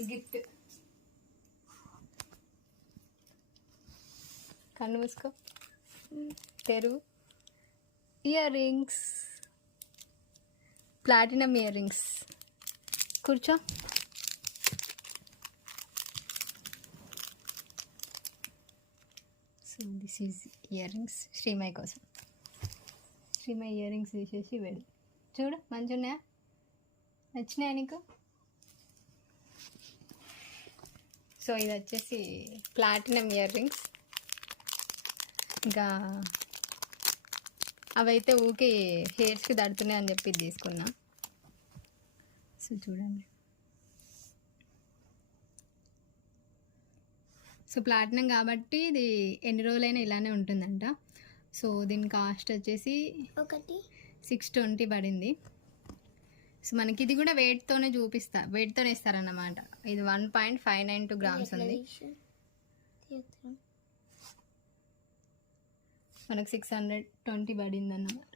Gift. కన్ను మూసుకో. తెరువు. Earrings platinum earrings కూర్చో. So this is earrings Srimayya కోసం. శ్రీమయ్య ఇయర్ రింగ్స్ తీసేసి వెళ్ళి. చూడు మంచి ఉన్నాయా? నచ్చినాయా నీకు? సో ఇది వచ్చేసి ప్లాటినం ఇయర్ రింగ్స్. ఇంకా అవైతే ఊకే హెయిర్స్కి దడుతున్నాయి అని చెప్పి తీసుకున్నా. సో చూడండి. సో ప్లాటినం కాబట్టి ఇది ఎన్ని రోజులైనా ఇలానే ఉంటుందంట. సో దీని కాస్ట్ వచ్చేసి ఒకటి. సిక్స్ ట్వంటీ పడింది. సో మనకి ఇది కూడా వెయిట్తోనే చూపిస్తా. వెయిట్తోనే ఇస్తారన్నమాట. ఇది one point five nine two grams ఉంది. మనకు సిక్స్ హండ్రెడ్ ట్వంటీ పడింది అన్నమాట